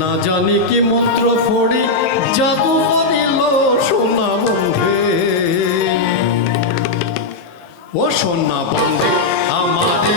না জানি কি মন্ত্র ফড়ি জাদু করিল সোনা বন্ধে। ও সোনা বন্ধে আমারে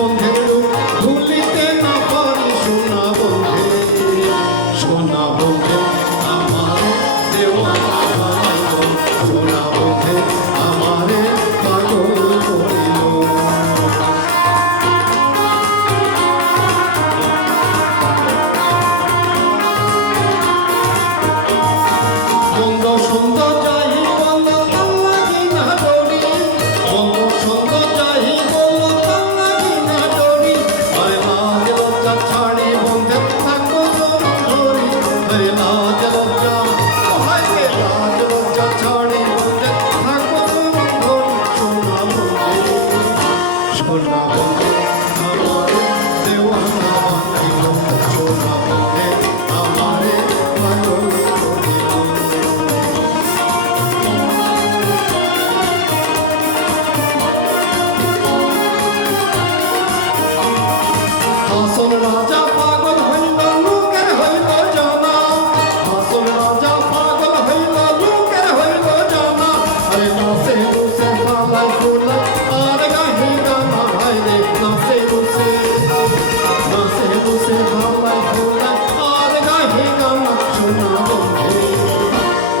我们 Hare Nath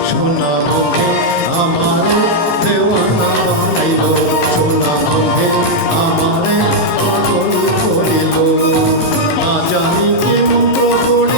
শোনাবো আমার